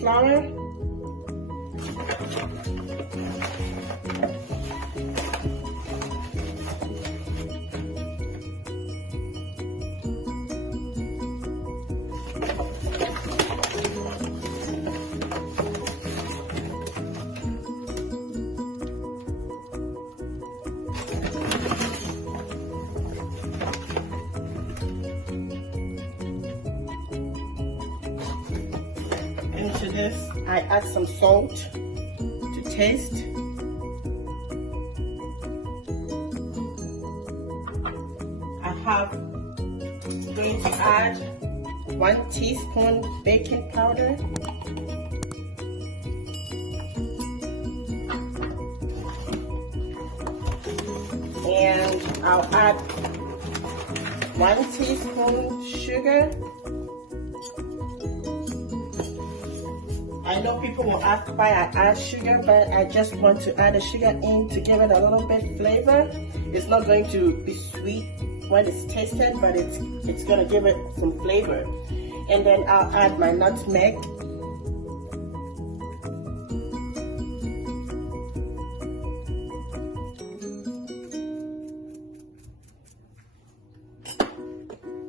flour. Into this, I add some salt to taste. Going to add 1 teaspoon baking powder. And I'll add 1 teaspoon sugar. I know people will ask why I add sugar, but I just want to add the sugar in to give it a little bit flavor. It's not going to be sweet when it's tasted, but it's going to give it some flavor. And then I'll add my nutmeg.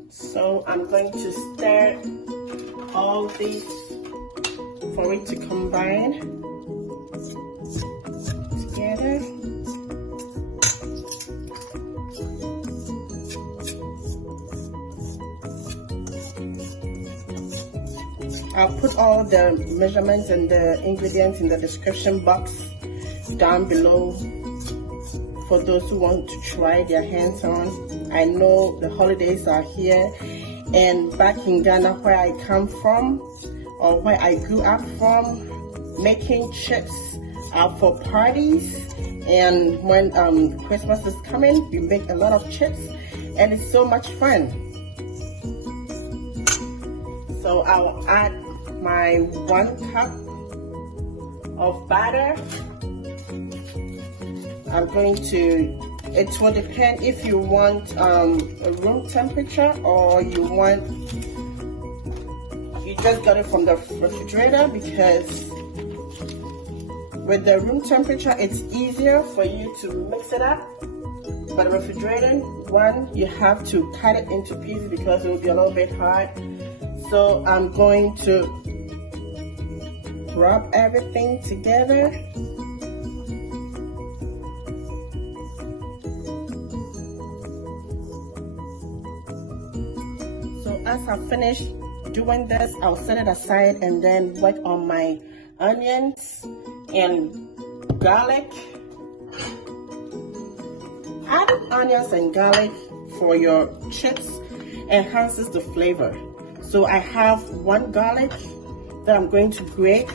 So I'm going to stir all these for it to combine together. I'll put all the measurements and the ingredients in the description box down below for those who want to try their hands on. I know the holidays are here, and back in Ghana where I come from, or where I grew up from, making chips for parties, and when Christmas is coming, we make a lot of chips, and it's so much fun. So I'll add my 1 cup of butter. I'm going to, it will depend if you want a room temperature or you just got it from the refrigerator, because with the room temperature it's easier for you to mix it up, but refrigerated one you have to cut it into pieces because it will be a little bit hard. So I'm going to rub everything together. So as I finish doing this, I'll set it aside and then work on my onions and garlic. Adding onions and garlic for your chips enhances the flavor. So I have 1 garlic that I'm going to grate.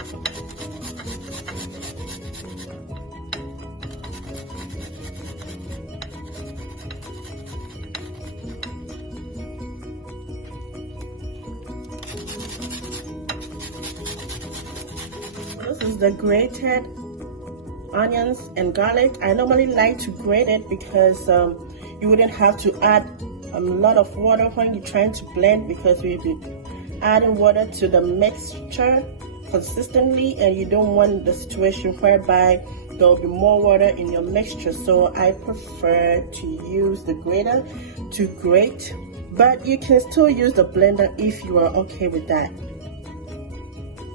This is the grated onions and garlic. I normally like to grate it because you wouldn't have to add a lot of water when you're trying to blend, because we'll be adding water to the mixture consistently, and you don't want the situation whereby there will be more water in your mixture. So I prefer to use the grater to grate, but you can still use the blender if you are okay with that.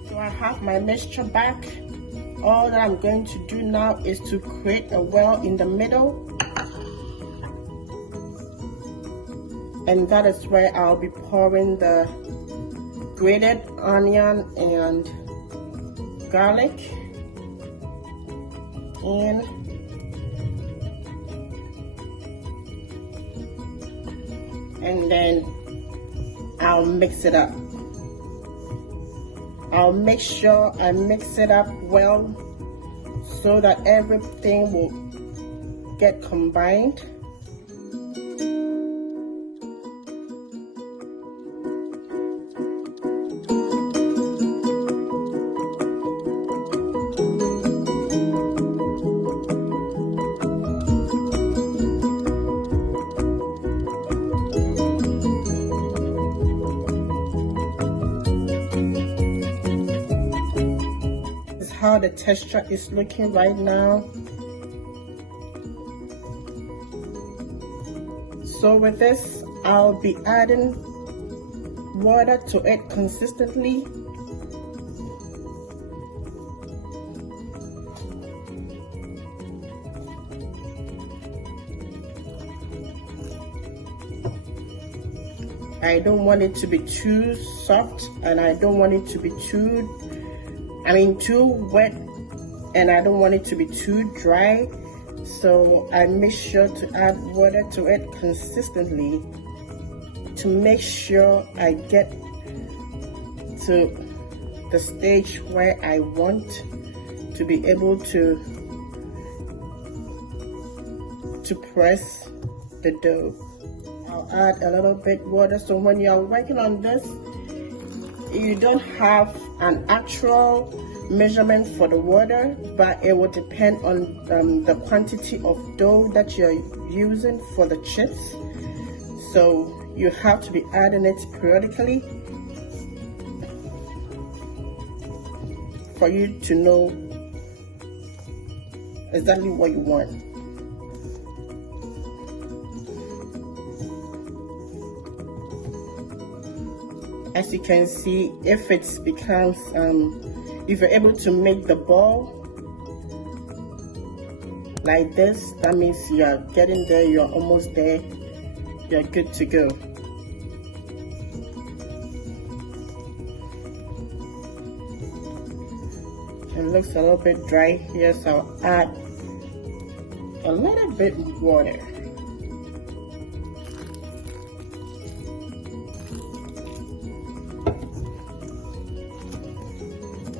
So I have my mixture back. All that I'm going to do now is to create a well in the middle, and that is where I'll be pouring the grated onion and garlic in. And then I'll mix it up. I'll make sure I mix it up well so that everything will get combined. how the texture is looking right now. So with this, I'll be adding water to it consistently. I don't want it to be too soft, and I don't want it to be too wet, and I don't want it to be too dry. So I make sure to add water to it consistently to make sure I get to the stage where I want to be able to press the dough. I'll add a little bit water, so when you're working on this, you don't have an actual measurement for the water, but it will depend on the quantity of dough that you're using for the chips. So you have to be adding it periodically for you to know exactly what you want. As you can see, if it becomes, if you're able to make the ball like this, that means you're getting there, you're almost there, you're good to go. It looks a little bit dry here, so I'll add a little bit water.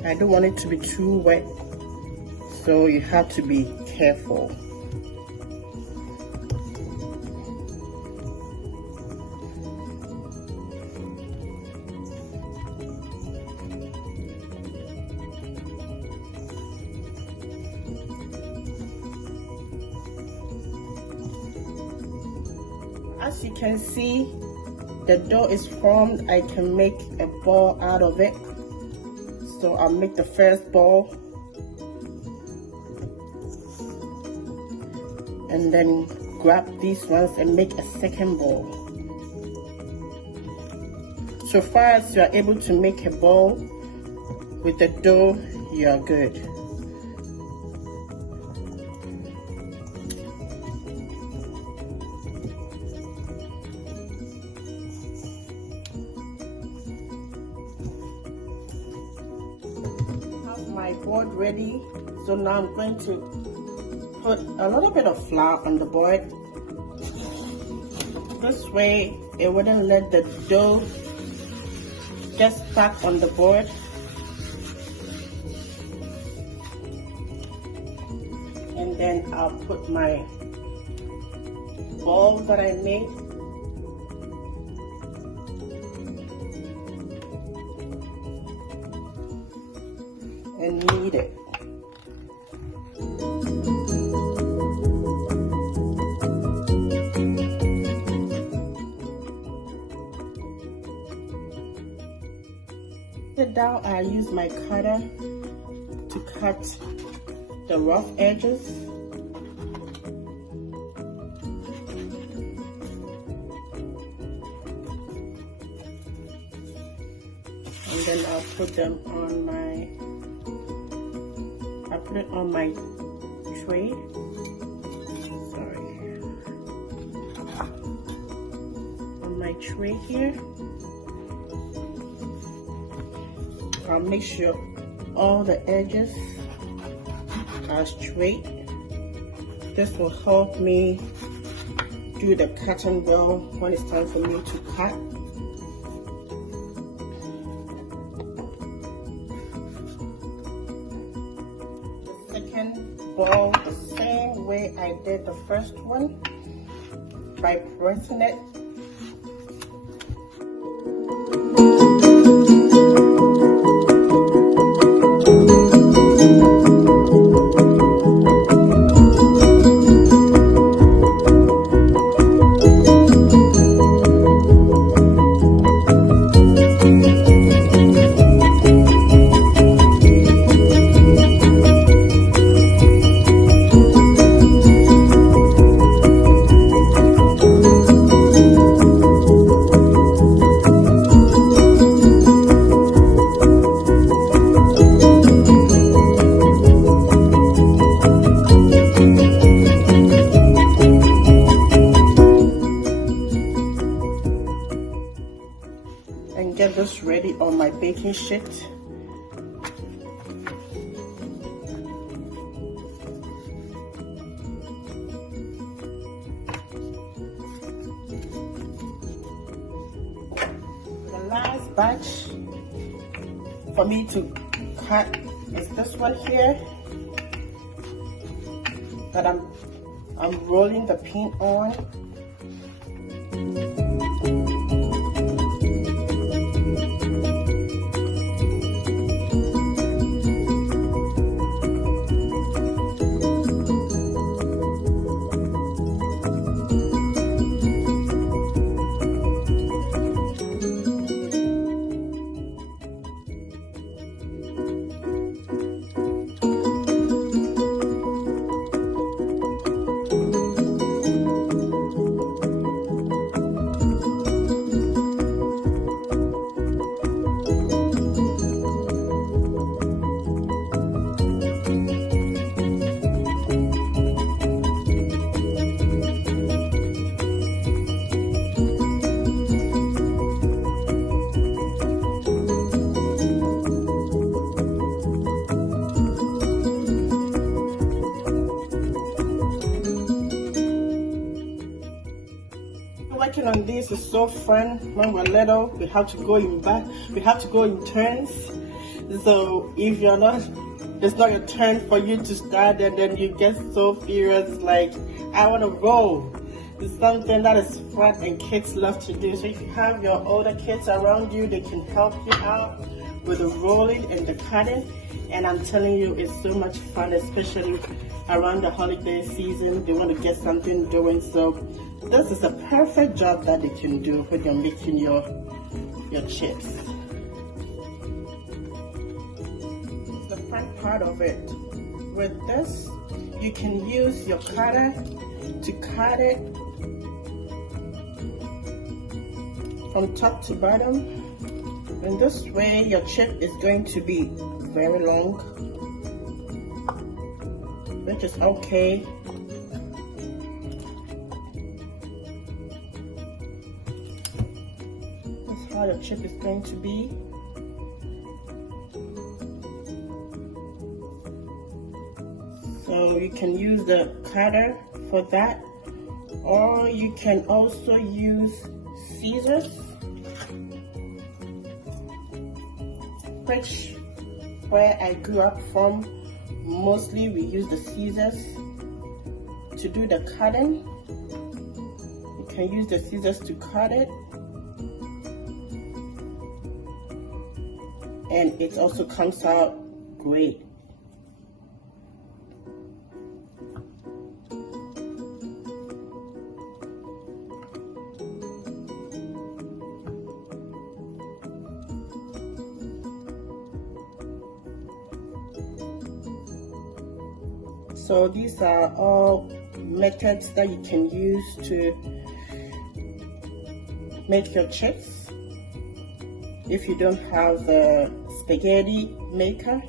I don't want it to be too wet, so you have to be careful. As you can see, the dough is formed. I can make a ball out of it. So I'll make the first ball and then grab these ones and make a second ball. So far as you are able to make a ball with the dough, you are good. My board ready, so now I'm going to put a little bit of flour on the board. This way it wouldn't let the dough get stuck on the board. And then I'll put my ball that I made. And knead it. Sit down, I use my cutter to cut the rough edges. And then I'll put them on put it on my tray. Sorry. On my tray here. I'll make sure all the edges are straight. This will help me do the cutting well when it's time for me to cut. Ball the same way I did the first one, by pressing it. baking sheet. The last batch for me to cut is this one here that I'm rolling the pin on. Working on this is so fun. When we're little, we have to go in turns. So if you're not, it's not your turn for you to start, and then you get so furious, like, I want to roll. It's something that is fun and kids love to do. So if you have your older kids around you, they can help you out with the rolling and the cutting. And I'm telling you, it's so much fun, especially around the holiday season. They want to get something doing. So this is a perfect job that they can do when you're making your chips. The fun part of it, with this, you can use your cutter to cut it from top to bottom. And this way, your chip is going to be very long, which is okay. That's how the chip is going to be. So you can use the cutter for that, or you can also use scissors, which where I grew up from, mostly we use the scissors to do the cutting. You can use the scissors to cut it, and it also comes out great. So these are all methods that you can use to make your chips. If you don't have a spaghetti maker,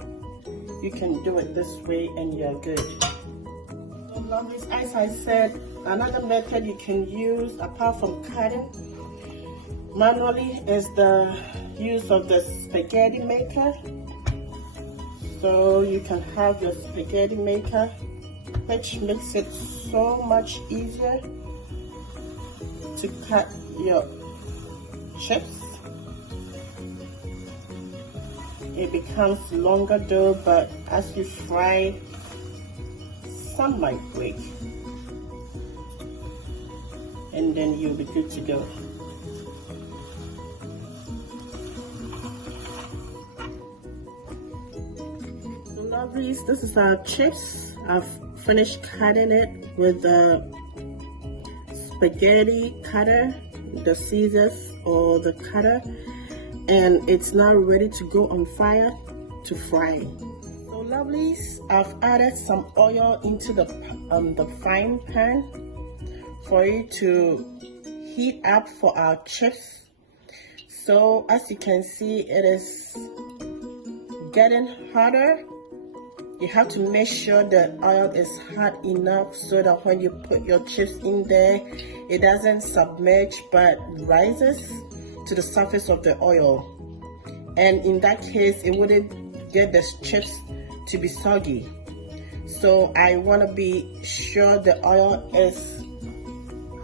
you can do it this way and you're good. So lovelies, as I said, another method you can use apart from cutting manually is the use of the spaghetti maker. So you can have your spaghetti maker, which makes it so much easier to cut your chips. It becomes longer though, but as you fry, some might break, and then you'll be good to go. So lovelies, this is our chips. I've finished cutting it with the spaghetti cutter, the scissors or the cutter, and it's now ready to go on fire to fry. So lovelies, I've added some oil into the frying pan for it to heat up for our chips. So as you can see, it is getting hotter. You have to make sure the oil is hot enough so that when you put your chips in there, it doesn't submerge but rises to the surface of the oil. and in that case it wouldn't get the chips to be soggy. So I want to be sure the oil is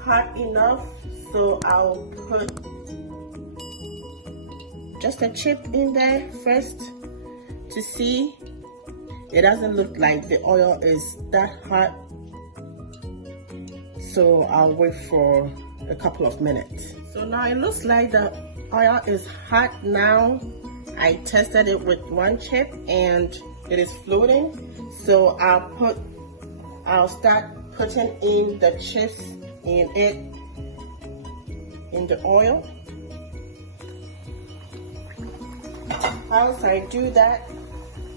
hot enough, so I'll put just a chip in there first to see. It doesn't look like the oil is that hot, so I'll wait for a couple of minutes. So now it looks like the oil is hot now. I tested it with one chip and it is floating, so I'll start putting in the chips in the oil. As I do that,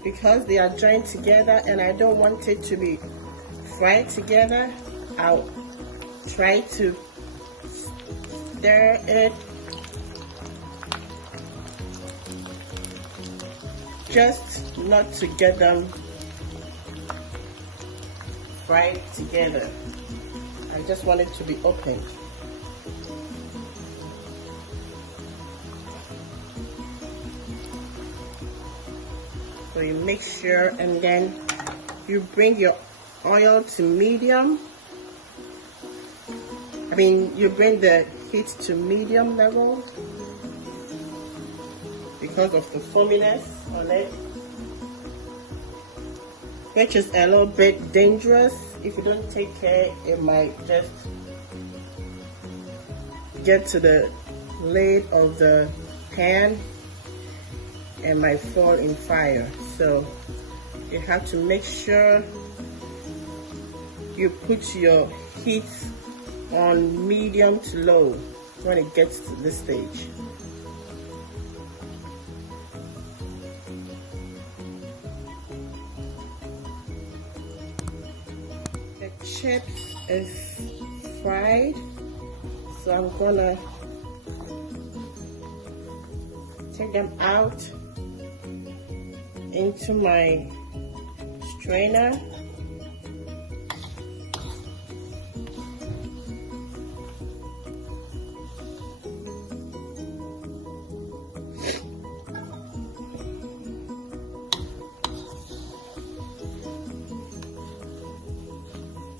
because they are joined together and I don't want it to be fried together, I'll try to stir it just not to get them fried together. I just want it to be open. So you make sure, and then you bring your oil to medium. You bring the heat to medium level because of the foaminess on it, which is a little bit dangerous. If you don't take care, it might just get to the lid of the pan and might fall in fire. So you have to make sure you put your heat on medium to low when it gets to this stage. The chips is fried, so I'm gonna take them out into my strainer.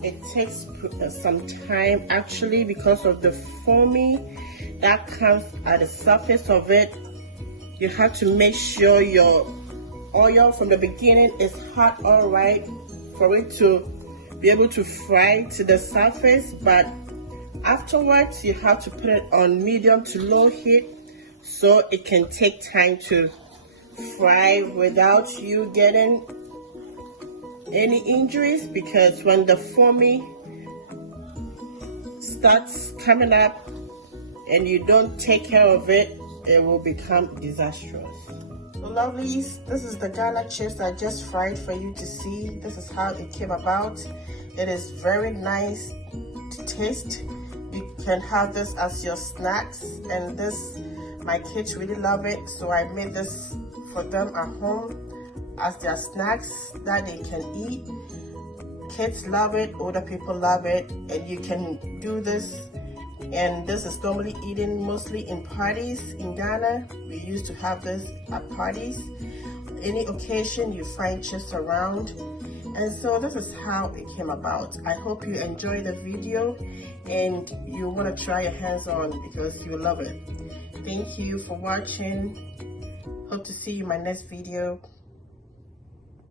It takes some time actually because of the foamy that comes at the surface of it. You have to make sure your oil from the beginning is hot all right for it to be able to fry to the surface, but afterwards you have to put it on medium to low heat so it can take time to fry without you getting any injuries, because when the foamy starts coming up and you don't take care of it, it will become disastrous. So lovelies, this is the Ghana chips I just fried for you to see. This is how it came about. It is very nice to taste. You can have this as your snacks, and this, my kids really love it, so I made this for them at home as their snacks that they can eat. Kids love it, older people love it, and you can do this. And this is normally eaten mostly in parties in Ghana. We used to have this at parties. Any occasion you find chips around. And so this is how it came about. I hope you enjoy the video and you want to try your hands on because you love it. Thank you for watching. Hope to see you in my next video.